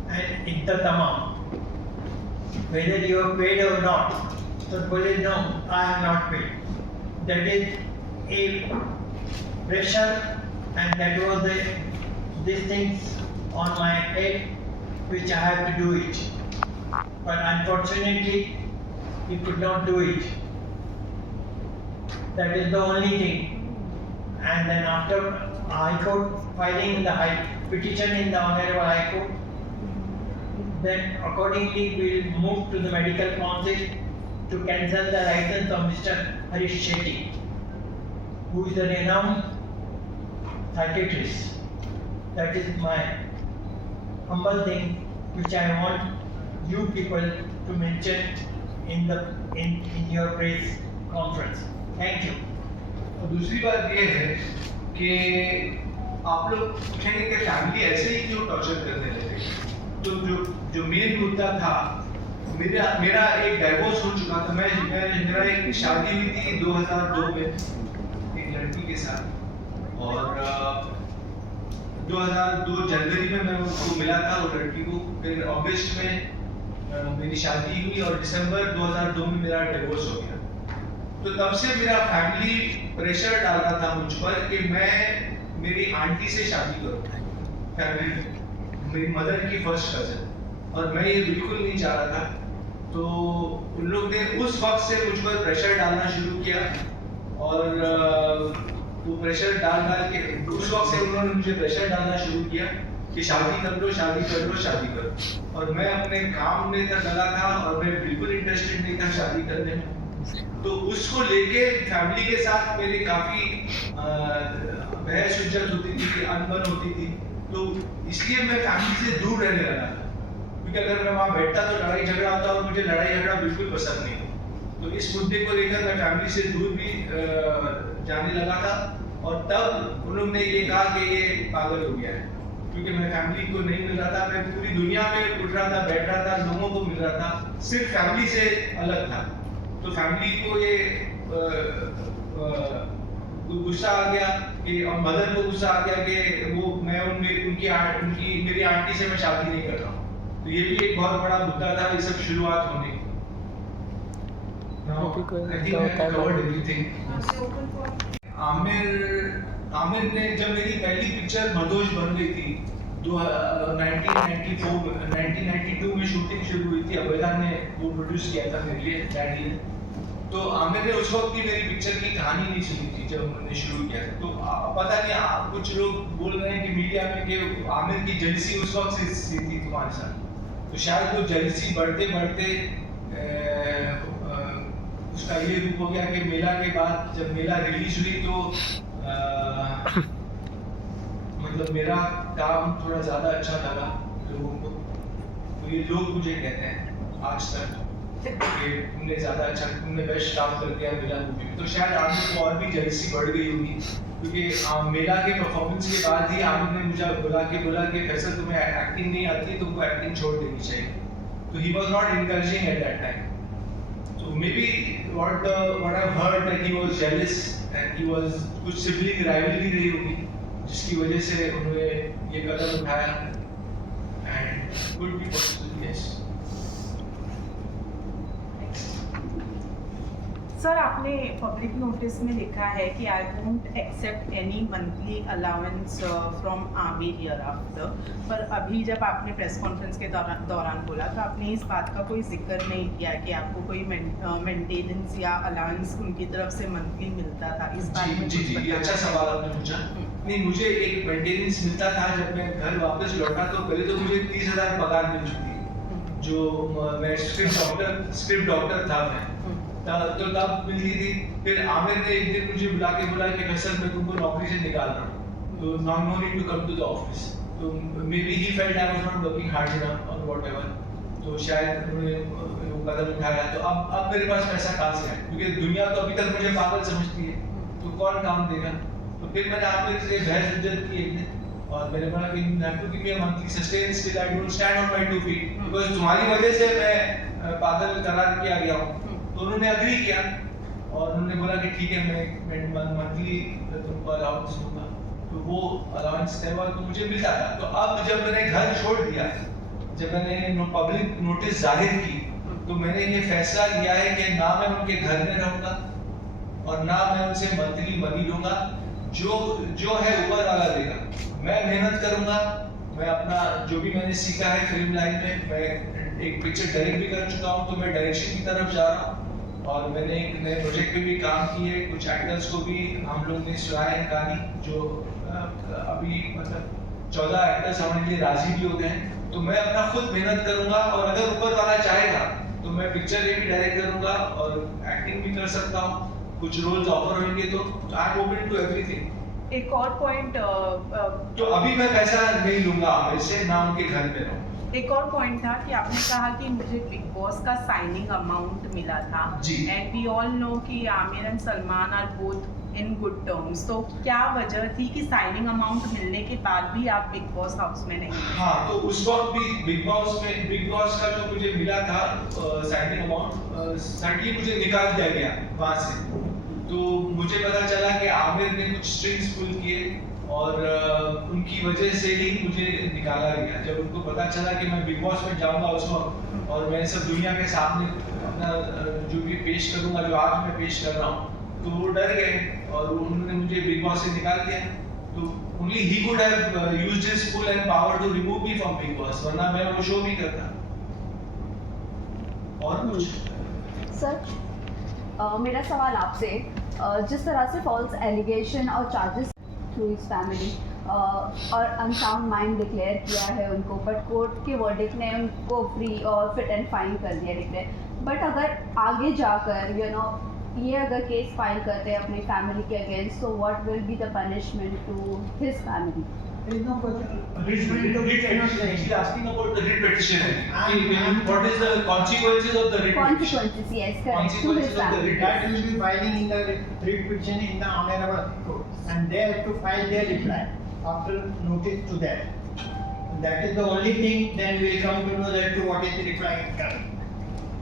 and iddat tamam? Whether you have paid or not. So Bole, no, I have not paid. That is a pressure, and that was these things on my head which I have to do it. But unfortunately, he could not do it. That is the only thing. And then after High Court filing in the petition in the Honorable High Court, then accordingly we will move to the Medical Council to cancel the license of Mr. Harish Shetty, who is a renowned psychiatrist. That is my humble thing which I want you people to mention in your press conference. Thank you. और दूसरी बात ये है कि आप लोग पूछेंगे कि फैमिली ऐसे ही क्यों टॉर्चर करने लगे। तो जो मेन मुद्दा था, मेरा एक डाइवोर्स हो चुका था। मेरा एक शादी हुई थी 2002 में एक लड़की के साथ, और 2002 जनवरी में मैं उसको मिला था वो लड़की को। फिर अगस्त में मेरी शादी हुई और दिसंबर 2002 में मेरा डिवोर्स हो गया। तो तब से मेरा फैमिली प्रेशर डाल रहा था मुझ पर कि मैं मेरी आंटी से शादी करूं, फैमिली में मेरी मदर की फर्स्ट कजन, और मैं ये बिल्कुल नहीं चाह रहा था। तो उन लोग ने उस वक्त से मुझ पर प्रेशर डालना शुरू किया, और वो प्रेशर डाल के उस वक्त से उन्होंने मुझे प्रेशर डालना शुरू किया कि शादी कर लो, शादी कर लो, शादी कर लो। और मैं अपने काम में तक लगा था और मैं बिल्कुल इंटरेस्टेड नहीं था शादी करने में। तो उसको लेके फैमिली के साथ मेरी काफ़ी बहस उज्जत होती थी, अनबन होती थी। तो इसलिए मैं फैमिली से दूर रहने लगा था, क्योंकि अगर मैं वहाँ बैठता तो लड़ाई झगड़ा होता, और मुझे लड़ाई झगड़ा बिल्कुल पसंद नहीं। तो इस मुद्दे को लेकर मैं फैमिली से दूर भी जाने लगा था। और तब उन्होंने ये कहा कि ये पागल हो गया है, क्योंकि मैं फैमिली को नहीं मिल रहा था। मैं पूरी दुनिया में उठ रहा था, बैठ रहा था, लोगों को मिल रहा था, सिर्फ फैमिली से अलग था। तो फैमिली को ये गुस्सा आ गया कि, और मदर को गुस्सा आ गया कि वो मैं उनकी मेरी आंटी से मैं शादी नहीं कर रहा हूँ। तो ये भी एक बहुत बड़ा मुद्दा था ये सब शुरुआत होने की। I think I have covered everything. Aamir ने जब मेरी पहली पिक्चर मदोश बन गई थी 1992 में शूटिंग शुरू हुई थी, अबेदा ने वो प्रोड्यूस किया था मेरे लिए, डैडी ने। तो आमिर ने उस वक्त की मेरी पिक्चर की कहानी नहीं सुनी थी जब उन्होंने शुरू किया था। तो पता नहीं, कुछ लोग बोल रहे हैं कि मीडिया में कि आमिर की जेलसी उस वक्त से थी तुम्हारे साथ। तो शायद वो जेलसी बढ़ते बढ़ते उसका ये रूप हो गया कि मेला के बाद जब मेला रिलीज हुई तो मतलब मेरा काम थोड़ा ज़्यादा अच्छा लगा लोगों को। तो ये लोग मुझे कहते हैं आज तक कि तुमने ज़्यादा अच्छा, तुमने बेस्ट काम कर दिया मेला मूवी में। तो शायद आमिर को और भी जेलसी बढ़ गई होगी, क्योंकि मेला के परफॉर्मेंस के बाद ही आमिर ने मुझे बोला कि फैसल तुम्हें एक्टिंग नहीं आती, तुमको एक्टिंग छोड़ देनी चाहिए। तो he was not encouraging at that time. So maybe what I've heard that he was jealous and he was कुछ sibling rivalry रही होगी जिसकी वजह से उन्होंने ये कदम उठाया, and could be possible, yes. Sir, आपने पब्लिक नोटिस में लिखा है कि I won't accept any monthly allowance from Aamir hereafter, पर अभी जब आपने प्रेस कॉन्फ्रेंस के दौरान बोला तो आपने इस बात का कोई जिक्र नहीं किया कि आपको कोई मेंटेनेंस या अलाउंस उनकी तरफ से मंथली मिलता था। इस बारे में जी ये अच्छा सवाल आपने पूछा। नहीं, मुझे एक मेंटेनेंस मिलता था जब मैं घर वापस लौटा। तो पहले तो मुझे 30,000 पगार मिल चुकी, जो मैं स्क्रिप्ट डॉक्टर था मैं, तो तब मिलती थी। फिर आमिर ने एक दिन मुझे बुला के बोला कि फैसल मैं तुमको नौकरी से निकाल रहा हूँ, तो no need to come to the office. तो maybe he felt I was not working hard enough और व्हाटएवर। तो शायद उन्होंने वो कदम उठाया। तो अब मेरे पास पैसा कहाँ से है, क्योंकि दुनिया तो अभी तक मुझे पागल समझती है, तो कौन काम देगा। तो फिर मैंने आपके से बहस इज्जत की एक दिन, और मैंने बोला कि you have to give me a monthly sustenance till I don't stand on my 2 feet, because तुम्हारी वजह से मैं पागल करार किया गया हूँ। तो उन्होंने अग्री किया और उन्होंने बोला कि ठीक है मैं मंथली तुमको अलाउंस दूंगा। तो वो अलाउंस तय हुआ तो मुझे मिलता था। तो अब जब मैंने घर छोड़ दिया, जब मैंने पब्लिक नोटिस जाहिर की, तो मैंने ये फैसला लिया है कि ना मैं उनके घर में रहूंगा और ना मैं उनसे मंथली मनी लूंगा। जो है ऊपर वाला देगा। मैं मेहनत करूंगा, मैं अपना जो भी मैंने सीखा है फिल्म लाइन में, मैं एक पिक्चर डायरेक्ट भी कर चुका हूँ, तो मैं डायरेक्शन की तरफ जा रहा हूँ। और मैंने एक नए प्रोजेक्ट पे भी काम किए, कुछ एक्टर्स को भी हम लोग ने सुनाया है कहानी, जो अभी मतलब 14 एक्टर्स हमारे लिए राजी भी हो गए हैं। तो मैं अपना खुद मेहनत करूंगा, और अगर ऊपर वाला चाहेगा तो मैं पिक्चर ये भी डायरेक्ट करूंगा और एक्टिंग भी कर सकता हूँ। कुछ रोल्स ऑफर होंगे तो I am open to everything. एक और पॉइंट तो अभी मैं पैसा नहीं लूंगा वैसे, ना उनके घर पे रहूं। एक और पॉइंट था कि आपने कहा कि मुझे बिग बॉस का साइनिंग अमाउंट मिला था, जी। एंड वी ऑल नो कि Aamir and Salman are both in good terms. तो क्या वजह थी कि साइनिंग अमाउंट मिलने के बाद भी आप बिग बॉस हाउस में नहीं? हाँ, तो उस वक्त भी बिग बॉस का जो मुझे मिला था साइनिंग अमाउंट, सडनली मुझे निकाल दिया गया वहां से। तो मुझे पता चला कि आमिर ने कुछ स्ट्रिंग्स पुल किए और उनकी वजह से ही मुझे निकाला गया। जब उनको पता चला कि मैं बिग बॉस में जाऊंगा उस वक्त, और मैं सब दुनिया के सामने अपना जो भी पेश करूंगा, जो आज मैं पेश कर रहा हूँ, तो वो डर गए और उन्होंने मुझे बिग बॉस से निकाल दिया। तो only he could have used his pull and power to remove me from Big Boss, वरना मैं वो शो भी करता। और कुछ सर, मेरा सवाल आपसे, जिस तरह से फॉल्स एलिगेशन और चार्जेस थ्रू हिज फैमिली और अनसाउंड माइंड डिक्लेयर किया है उनको, बट कोर्ट के वर्डिक्ट ने उनको फ्री और फिट एंड फाइन कर दिया डिक्लेयर। बट अगर आगे जाकर ये अगर केस फाइल करते हैं अपनी फैमिली के अगेंस्ट, तो what will be the punishment to his family? He's asking about the writ petition. What is the consequences of the writ petition? Consequences, yes, correct. To his Consequences of the family. writ That will be filing in the writ petition in the Honorable Court, and they have to file their reply after notice to that. That is the only thing. Then we will come to know that to what is the reply coming.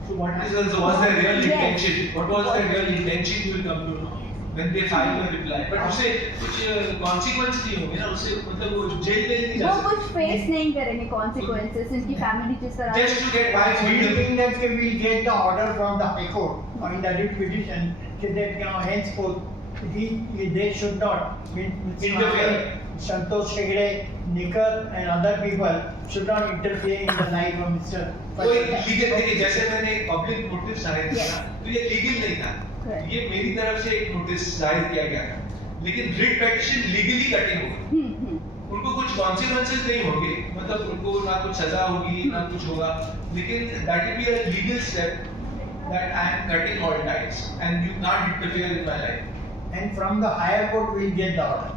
So what was their real Yes. intention? What was their real intention? You will come to know when they file your reply. But उससे कुछ consequence नहीं होंगे ना, उससे मतलब वो jail में नहीं जा वो कुछ सकते। फेस नहीं करेंगे कॉन्सिक्वेंसेस, इनकी फैमिली जिस तरह Just to get by We freedom. think that we will get the order from the High Court or in the writ petition that henceforth they should not Interfere. Santosh Hegde, Nikar and other people should not interfere in the life of Mr. कोई legal देखिए, जैसे मैंने एक public notice जाहिर किया, तो ये legal नहीं था। Correct. ये मेरी तरफ से एक नोटिस जाहिर किया गया था, लेकिन रिट पेटिशन लीगली कटिंग होगी। उनको कुछ कॉन्सिक्वेंसेस नहीं होंगे, मतलब उनको ना कुछ सजा होगी ना कुछ होगा, लेकिन that will be a legal step that I am cutting all ties and you can't interfere in my life. And from the higher court we will get the order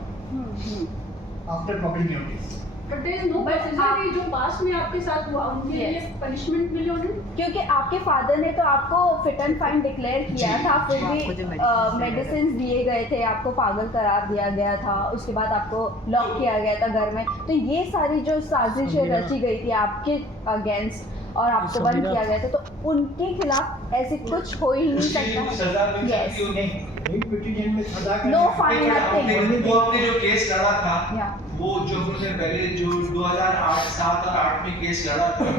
after public notice. But there is no But procedure आप- कि जो past में आपके साथ हुआ उनके Yes. लिए punishment मिले उन्हें। क्योंकि आपके फादर ने तो आपको फिट एंड फाइन डिक्लेयर किया जी, था, फिर आपको जो भी medicines मेडिसिन दिए गए थे, आपको पागल करार दिया गया था, उसके बाद आपको लॉक किया गया था घर में। तो ये सारी जो साजिशें रची गई थी आपके अगेंस्ट और आपको बंद किया गया था, तो उनके खिलाफ ऐसे कुछ हो ही नहीं उसके लिए कुछ सकता। सजा मिल Yes. सकती होगी। नहीं, writ petition में सजा का No fine, nothing. वो आपने जो केस लड़ा था, Yeah. वो जो उन्होंने पहले जो 2008, 7 और 8 में केस लड़ा था,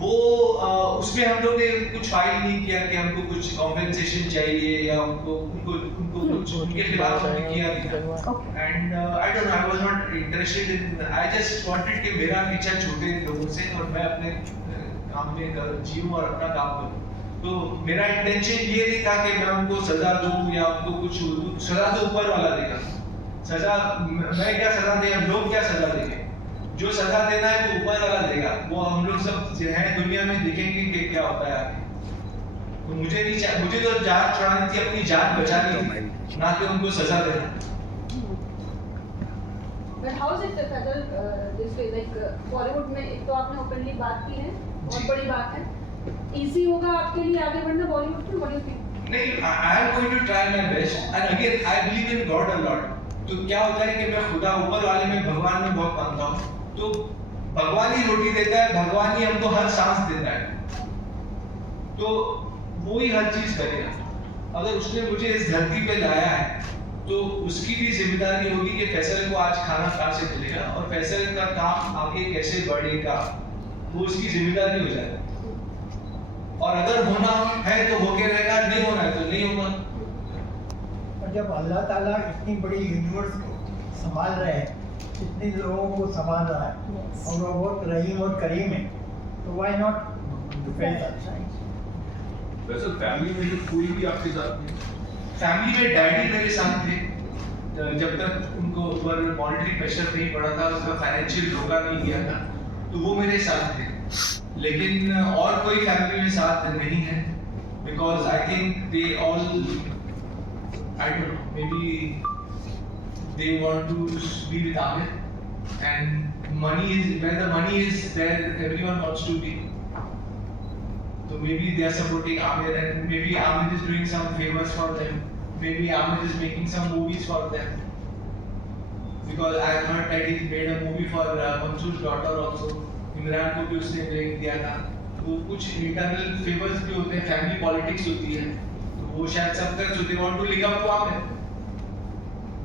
वो उसमें हम लोग ने कुछ फाइल नहीं किया कि हमको कुछ कॉम्पेंसेशन चाहिए या उनको कुछ उनके खिलाफ हमने किया नहीं था। Okay. And I don't no, I was not interested in, I just wanted कि मेरा पीछा छूटे लोगों से और मैं अपने काम में जीऊं और अपना काम करूं। तो मेरा इंटेंशन ये नहीं था कि मैं उनको सजा दूं या उनको कुछ दूं। सजा तो ऊपर वाला देगा। सजा मैं क्या सजा दें, हम लोग क्या सजा देंगे? जो सजा देना है वो ऊपर वाला देगा। वो हम लोग सब जो है दुनिया में देखेंगे कि क्या होता है आगे। तो मुझे तो जान छुड़ानी थी, अपनी जान बचानी थी, ना कि उनको सजा देना। But how is it feather this way like Bollywood में एक तो आपने ओपनली बात की है, बहुत जी। बड़ी बात है। इजी होगा आपके लिए आगे बढ़ना बॉलीवुड में? What do you think? नहीं, I am going to try my best and again I believe in God a lot. तो क्या होता है कि मैं खुदा ऊपर वाले में भगवान में बहुत मानता हूँ, तो भगवान ही रोटी देता है, भगवान ही हमको हर सांस देता है, तो वो ही हर चीज करेगा। अगर उसने मुझे इस धरती पे लाया है तो उसकी भी जिम्मेदारी होगी कि फैसल को आज खाना कहाँ से मिलेगा और फैसल का काम आगे कैसे बढ़ेगा, वो उसकी जिम्मेदारी हो जाएगा। और अगर होना है तो होके रहेगा, नहीं होना है तो नहीं होगा। और जब अल्लाह ताला इतनी बड़ी यूनिवर्स को संभाल रहे हैं, इतने लोगों को संभाल रहा है और वो बहुत रहीम और करीम है, तो व्हाई नॉट वैसे फैमिली में जो कोई भी आपके साथ नहीं? फैमिली में डैडी मेरे साथ थे, जब तक उनको ऊपर मॉनेटरी प्रेशर नहीं पड़ा था, उसका फाइनेंशियल धोखा नहीं किया था, तो वो मेरे साथ थे। लेकिन और कोई फैमिली में साथ नहीं है, because I think they all, I don't know, maybe they want to be with Aamir and money is where the money is there everyone wants to be, so maybe they are supporting Amir and maybe Amir is doing some favors for them, maybe Amir is making some movies for them, because I heard that he made a movie for Mansoor's daughter also, Imran को भी उसने break दिया था। तो कुछ internal favours भी होते हैं, फैमिली पॉलिटिक्स होती है, तो वो शायद सब तक so they want to live up to Amir।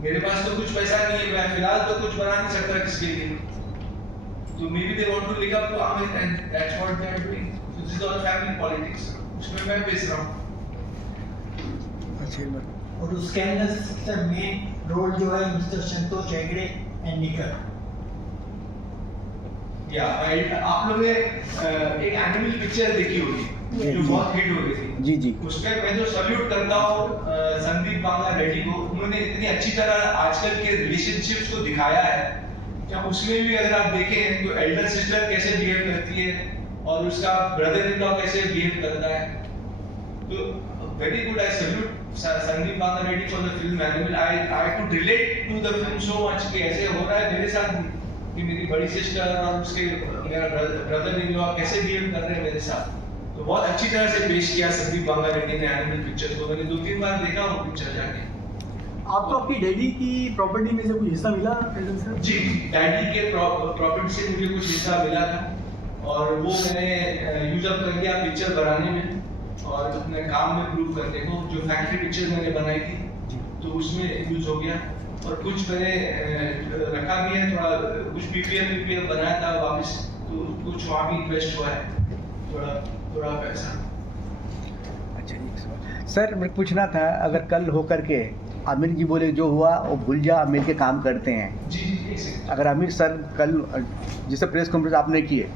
मेरे पास तो कुछ पैसा नहीं है, मैं फिलहाल तो कुछ बना नहीं सकता किसके लिए, तो maybe they want to live up to Amir and that's what they are doing। So this is all family politics, उसमें मैं पेश रहा हूँ। और उसके अंदर सबसे मेन रोल जो है मिस्टर संतोष हेगड़े एंड निकल। या आप लोगों ने एक एनिमल पिक्चर देखी होगी जो बहुत हिट हो गई थी। जी जी। उसमें मैं जो सल्यूट करता हूँ संदीप बांगा रेड्डी को, उन्होंने इतनी अच्छी तरह आजकल के रिलेशनशिप्स को दिखाया है। क्या उसमें भी अगर आप देखें तो एल्डर सिस्टर कैसे बिहेव करती है और उसका ब्रदर इन लॉ कैसे बिहेव करता है, तो very good, I salute Sandeep Vanga Reddy for the film Animal. I could relate to the film so much कि ऐसे हो रहा है मेरे साथ कि मेरी बड़ी सिस्टर और उसके मेरा ब्रदर इन लॉ कैसे बिहेव कर रहे हैं मेरे साथ, तो बहुत अच्छी तरह से पेश किया संदीप बांगा रेड्डी ने एनिमल पिक्चर को। मैंने 2-3 बार देखा वो पिक्चर जाके। आपको आपकी डैडी की प्रॉपर्टी में से कुछ हिस्सा मिला फैजल सर? जी, डैडी के प्रॉपर्टी से मुझे कुछ हिस्सा मिला था और वो मैंने यूज अप कर दिया पिक्चर बनाने में और अपने काम में प्रूव करने को। जो फैक्ट्री पिक्चर मैंने बनाई थी तो उसमें यूज हो गया और कुछ मैंने रखा भी है, थोड़ा कुछ पीपीएफ बनाया था वापस, तो कुछ वहाँ भी इन्वेस्ट हुआ है थोड़ा पैसा। अच्छा जी सर, मैं पूछना था, अगर कल होकर के आमिर जी बोले जो हुआ वो भूल जा, मिल के काम करते हैं, जी एक सेकंड। अगर आमिर सर कल जिससे प्रेस कॉन्फ्रेंस आपने की है,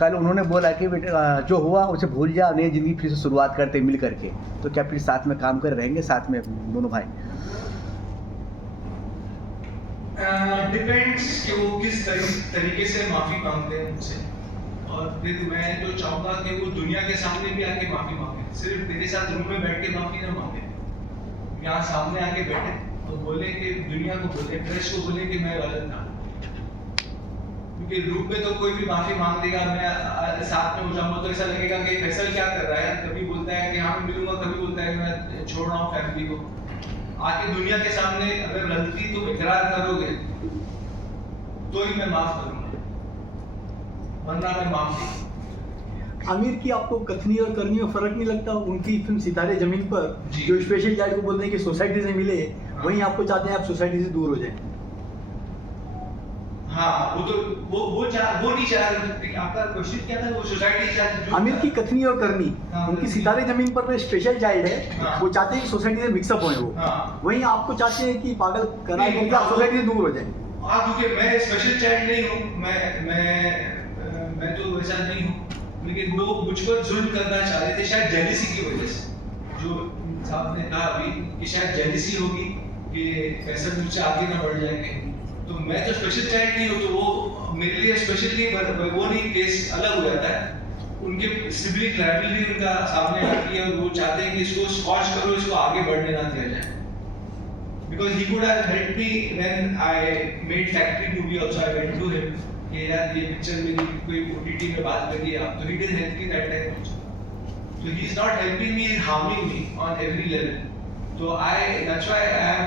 कल उन्होंने बोला कि बेटा जो हुआ उसे भूल जा, नई जिंदगी फिर से शुरुआत करते मिल करके, तो क्या फिर साथ में काम कर रहेंगे साथ में दोनों भाई? डिपेंड्स कि वो किस तरीके से माफी मांगते हैं मुझसे, और फिर मैं तो चाहूंगा कि वो दुनिया के सामने भी आके माफी मांगे, सिर्फ मेरे साथ रूम में बैठ के माफी ना मांगे, यहाँ सामने आके बैठे और बोले कि दुनिया को बोले, प्रेस को बोले कि मैं गलत था। क्योंकि रूप में तो कोई भी माफी मांग देगा, मैं साथ में हो जाऊंगा तो ऐसा लगेगा कि फैसल क्या कर रहा है, कभी बोलता है कि हाँ मैं मिलूंगा, कभी बोलता है कि मैं छोड़ रहा हूँ फैमिली को। आके दुनिया के सामने अगर गलती तुम इकरार करोगे तो ही मैं माफ करूंगा, वरना मैं माफ नहीं। आमिर की आपको कथनी और करनी में फर्क नहीं लगता? उनकी फिल्म सितारे जमीन पर जी। जो स्पेशल चाइल्ड को बोलते हैं कि सोसाइटी से मिले, वहीं आपको चाहते हैं आप सोसाइटी से दूर हो जाएं। हाँ, वो तो वो नहीं चाह रहे। आपका क्वेश्चन क्या था? वो सोसाइटी चाह आमिर की कथनी और करनी, हाँ। उनकी सितारे जमीन पर स्पेशल चाइल्ड है, हाँ। वो चाहते हैं कि सोसाइटी से मिक्सअप होए वो, हाँ। वहीं आपको चाहते हैं कि पागल कराए नहीं, क्योंकि आप सोसाइटी से दूर हो जाएं। हाँ, क्योंकि मैं स्पेशल चाइल्ड नहीं हूँ, मैं तो वैसा नहीं हूँ, लेकिन वो मुझ पर जुल्म करना चाह रहे थे शायद जेलिसी की वजह से। जो साहब ने कहा अभी कि शायद जेलिसी होगी कि फैसल मुझसे आगे ना बढ़ जाएंगे, तो मैं तो स्पेशल चाइल्ड नहीं हूँ, तो वो मेरे लिए स्पेशल नहीं, वो नहीं, केस अलग हो जाता है। उनके सिविल लायबिलिटी उनका सामने आती है और वो चाहते हैं कि इसको स्कॉच करो, इसको आगे बढ़ने ना दिया जाए। because he could have helped me when I made Factory movie also. I went to him कि यार ये पिक्चर मेरी कोई OTT में बात करिए आप, तो he didn't help me that time also. So he is not helping me, he is harming me on every level. So that's why I am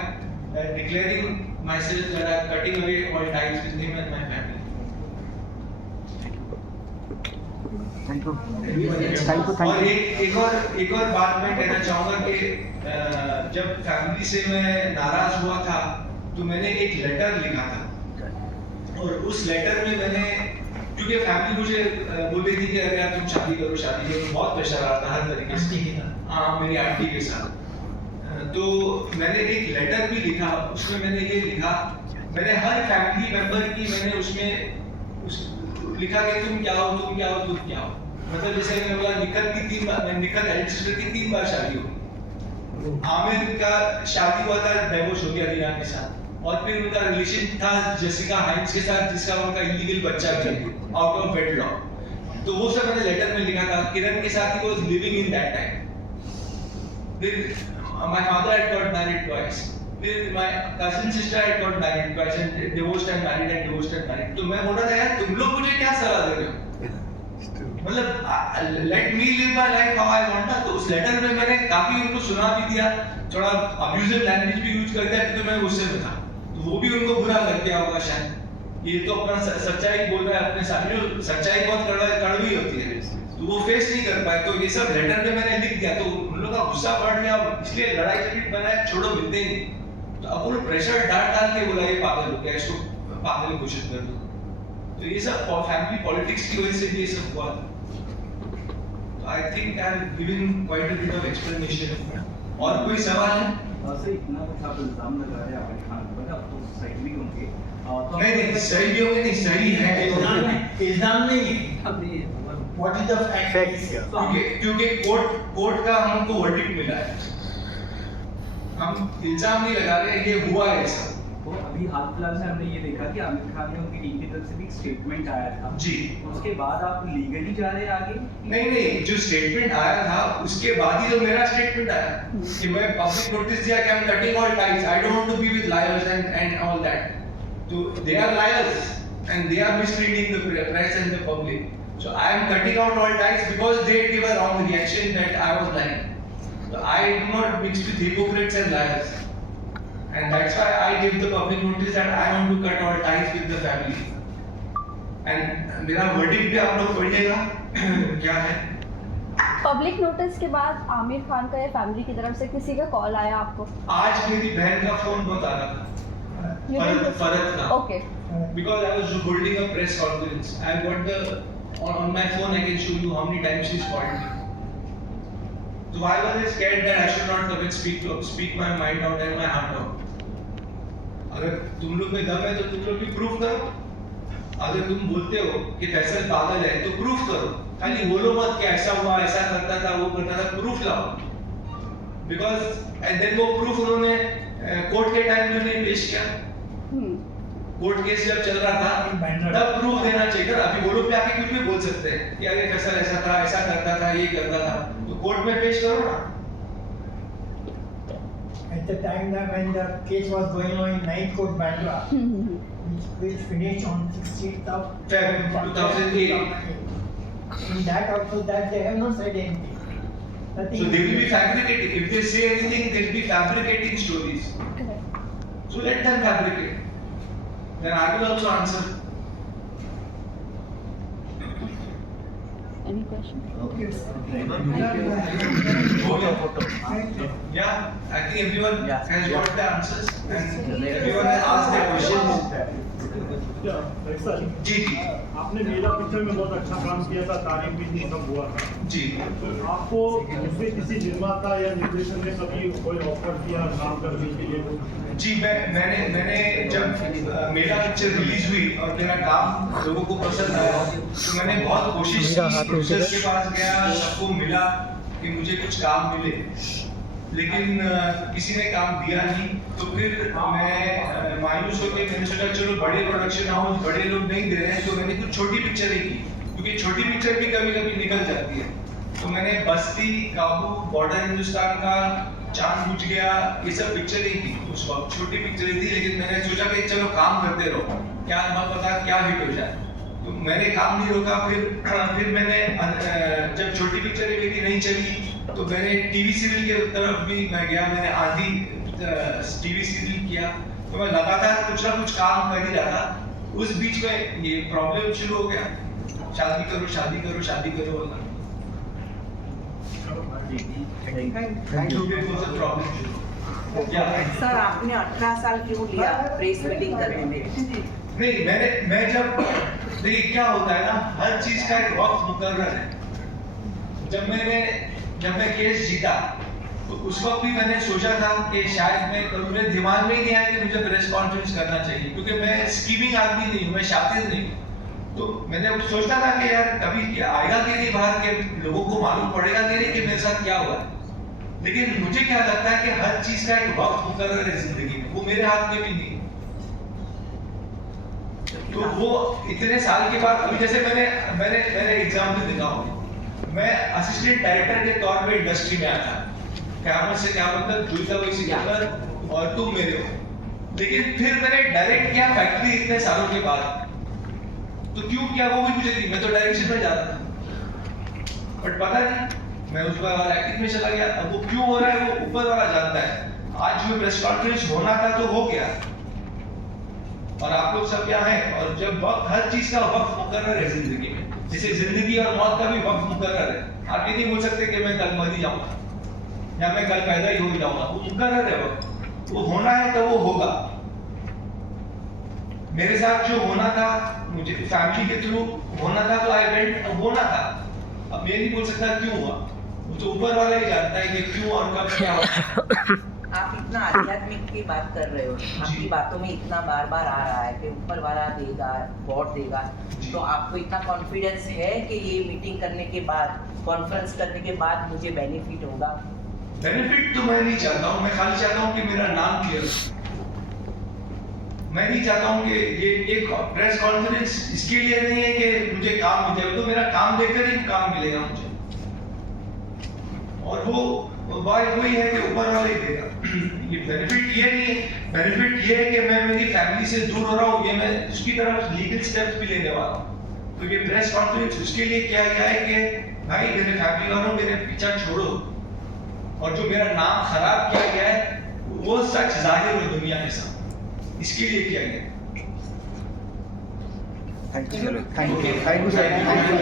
declaring myself that I am cutting away all ties with him and my family. Thank you और एक और बात मैं कहना चाहूँगा कि जब family से मैं नाराज हुआ था तो मैंने एक लेटर लिखा था और उस लेटर में मैंने, क्योंकि फैमिली मुझे बोल रही थी कि अरे यार तुम शादी करो, बहुत प्रेशर आ रहा था हर तरीके से, हाँ मेरी आंटी के साथ। तो मैंने एक लेटर भी लिखा, उसमें मैंने ये लिखा, मैंने हर फैमिली मेंबर की मैंने उसमें लिखा कि तुम क्या हो, तुम क्या हो, तुम क्या हो। मतलब जैसे मैंने बोला निखत एल्डर सिस्टर की 3 बार शादी हुई, आमिर का शादी हुआ था, डिवोर्स हो गया दीना के साथ, और फिर उनका रिलेशन था जेसिका हाइंस के साथ जिसका उनका इलीगल बच्चा था आउट ऑफ वेडलॉक। तो वो सब मैंने लेटर में लिखा था। किरण के साथ ही was living in that time. फिर my father had got married twice, फिर my cousin sister had got married twice and divorced and married and divorced and married. तो मैं बोल रहा था यार तुम लोग मुझे क्या सलाह दे रहे हो, मतलब let me live my life how I want. तो उस लेटर में मैंने काफी उनको सुना भी दिया, थोड़ा अब्यूजिव लैंग्वेज भी यूज कर दिया क्योंकि मैं गुस्से में था, तो वो भी उनको बुरा लग गया होगा शायद। ये तो अपना सच्चाई बोल रहा है अपने सामने, सच्चाई बहुत कड़वी होती है, तो वो फेस नहीं कर पाए। तो ये सब लेटर में मैंने लिख दिया, तो उन लोगों का गुस्सा बढ़ गया, इसलिए लड़ाई झगड़ी बनाया, छोड़ो मिलते ही नहीं। तो अब वो प्रेशर डाल के बोला ये पागल हो गया, इसको पागल घोषित कर दो। तो ये सब फैमिली पॉलिटिक्स की वजह से भी ये सब हुआ। I think I'm giving quite a bit of explanation. और कोई सवाल है? सर इतना कुछ आप इल्जाम लगा रहे हैं आमिर खान पर, आप तो सही भी होंगे। नहीं सही भी होंगे, नहीं सही है। इल्जाम नहीं है। What is the fact? क्योंकि कोर्ट का हमको वर्डिक्ट मिला है, हम इल्जाम नहीं लगा रहे, ये हुआ है ऐसा। तो अभी हाल फिलहाल में हमने ये देखा कि आमिर खान ने उनकी टीम की तरफ से भी एक स्टेटमेंट आया था जी, उसके बाद आप लीगली जा रहे हैं आगे? नहीं, जो स्टेटमेंट आया था उसके बाद ही जो मेरा स्टेटमेंट आया कि मैं पब्लिक नोटिस दिया कि I am cutting all ties, I don't want to be with liars and all that. तो they are liars and they are misleading the press and the public, so I am cutting out all ties because they give a wrong reaction that I was lying. So I do not mix with hypocrites and liars, and that's why I give the public notice that I want to cut all ties with the family. And मेरा verdict भी आप लोग पढ़िएगा क्या है। Public notice के बाद आमिर खान का या फैमिली की तरफ से किसी का कॉल आया आपको? आज मेरी बहन का फोन बहुत आ रहा था, फरत का, okay, because I was holding a press conference. I got the on my phone I can show you how many times she's called me. So I was scared that I should not come and speak my mind out and my heart out. अगर तुम लोग में दम है तो तुम लोग भी प्रूफ करो। अगर तुम बोलते हो कि फैसल पागल है तो प्रूफ करो, खाली बोलो मत कि ऐसा हुआ, ऐसा करता था, वो करता था, प्रूफ लाओ। Because and then वो प्रूफ उन्होंने कोर्ट के टाइम में नहीं पेश किया। कोर्ट केस जब चल रहा था तब प्रूफ देना चाहिए था। अभी वो लोग भी आके कुछ भी बोल सकते हैं कि अरे फैसल ऐसा था, ऐसा करता था, ये करता था, तो कोर्ट में पेश करो ना। At the time that when the case was going on in Ninth Court, Bandra, which finished on 16th of February 2008. In that also, that they have not said anything. Nothing. So they will be fabricating. If they say anything, they will be fabricating stories. So let them fabricate. Then I will also answer. Any question? Yeah, I think everyone Yeah. has got the answers and everyone has asked their questions. Sir ji आपने Mela picture में बहुत अच्छा काम किया था, तारीफ भी थी, सब हुआ था जी। आपको इसमें किसी निर्माता या निर्देशक ने कभी कोई ऑफर किया काम करने के लिए? जी मैंने जब मेरा पिक्चर रिलीज हुई और मेरा काम लोगों को पसंद आया तो मैंने बहुत कोशिश की, प्रोड्यूसर्स के पास गया, सबको मिला कि मुझे कुछ काम मिले, लेकिन किसी ने काम दिया नहीं। तो फिर मैं मायूस होकर मैंने सोचा चलो बड़े प्रोडक्शन हाउस, बड़े लोग नहीं दे रहे हैं तो मैंने कुछ छोटी पिक्चरें की, क्योंकि छोटी पिक्चर भी कभी कभी निकल जाती है। तो मैंने बस्ती, काबू, बॉर्डर हिंदुस्तान का चांद बुझ गया, ये सब पिक्चर ही थी उस वक्त, छोटी पिक्चर थी, लेकिन मैंने सोचा कि चलो काम करते रहो, क्या मत पता क्या हिट हो जाए। तो मैंने काम नहीं रोका। फिर मैंने जब छोटी पिक्चर मेरी नहीं चली तो मैंने टीवी सीरियल की तरफ भी मैं गया, मैंने आधी टीवी सीरियल किया। तो मैं लगातार कुछ ना कुछ काम कर ही रहा था। उस बीच में ये प्रॉब्लम शुरू हो गया, शादी करो शादी करो शादी करो वाला। प्रॉब्लम शुरू हो गया। सर आपने 18 साल क्यों लिया प्रेस मीटिंग करने में? नहीं, मैं जब देखिए क्या होता है ना, हर चीज का एक वक्त मुकर्रर है। जब मैं केस जीता तो उस वक्त भी मैंने सोचा था कि शायद मेरे दिमाग में ही नहीं आया कि मुझे प्रेस कॉन्फ्रेंस करना चाहिए, क्योंकि मैं स्कीमिंग आदमी नहीं हूँ, मैं शातिर नहीं हूँ। तो मैंने सोचता था कि यार कभी आएगा कि नहीं बाहर के लोगों को मालूम पड़ेगा कि नहीं कि मेरे साथ क्या हुआ है। लेकिन मुझे क्या लगता है कि हर चीज का एक वक्त मुकर्रर है जिंदगी में, वो मेरे हाथ में भी नहीं। तो वो इतने साल के बाद अभी जैसे मैंने एग्जाम्पल देता हूँ, मैं असिस्टेंट डायरेक्टर के तौर पे इंडस्ट्री में आया था। कैमरे से क्या मतलब जुड़ता हुई सिकंदर और तुम मेरे हो। लेकिन फिर मैंने डायरेक्ट किया फैक्ट्री इतने सालों के बाद। तो क्यों किया वो भी मुझे नहीं, मैं तो डायरेक्शन में जाता था, बट पता नहीं मैं उस बार एक्टिंग में चला गया। अब वो क्यों हो रहा है वो ऊपर वाला जानता है। आज जो प्रेस कॉन्फ्रेंस होना था तो हो गया, और आप लोग सब यहाँ हैं। और जब वक्त, हर चीज का वक्त मुकर्रर है जिंदगी में, जैसे जिंदगी और मौत का भी वक्त मुकर्रर है। आप ये नहीं बोल सकते कि मैं कल मर ही जाऊंगा या मैं कल पैदा ही हो जाऊंगा, वो मुकर्रर है वक्त। वो होना है तो वो होगा। मेरे साथ जो होना था, मुझे फैमिली के थ्रू होना था तो आई वेंट, होना था। अब ये नहीं बोल सकता क्यों हुआ, वो तो ऊपर वाला ही जानता है कि क्यों और कब क्या हुआ। आप इतना आध्यात्मिक की बात कर रहे हो, आपकी बातों में इतना बार बार आ रहा है कि ऊपर वाला देगा, गॉड देगा, तो आपको इतना कॉन्फिडेंस है कि ये मीटिंग करने के बाद, कॉन्फ्रेंस करने के बाद मुझे बेनिफिट होगा? बेनिफिट तो मैं नहीं चाहता हूँ, मैं खाली चाहता हूँ कि मेरा नाम क्लियर हो। मैं नहीं चाहता हूँ कि ये एक प्रेस कॉन्फ्रेंस इसके लिए नहीं है कि मुझे काम मिल जाए, तो मेरा काम देखकर ही काम मिलेगा मुझे। और वो बात वही है कि ऊपर वाले ही देगा। ये बेनिफिट ये नहीं है, बेनिफिट ये है कि मैं मेरी फैमिली से दूर हो रहा हूँ, ये मैं उसकी तरफ लीगल स्टेप्स भी लेने वाला हूँ। तो ये प्रेस कॉन्फ्रेंस उसके लिए किया गया है कि भाई मेरे फैमिली वालों मेरे पीछा छोड़ो, और जो मेरा नाम खराब किया गया है वो सच जाहिर हो दुनिया के सामने, इसके लिए किया गया। Thank you sir, thank you, thank you sir, thank you.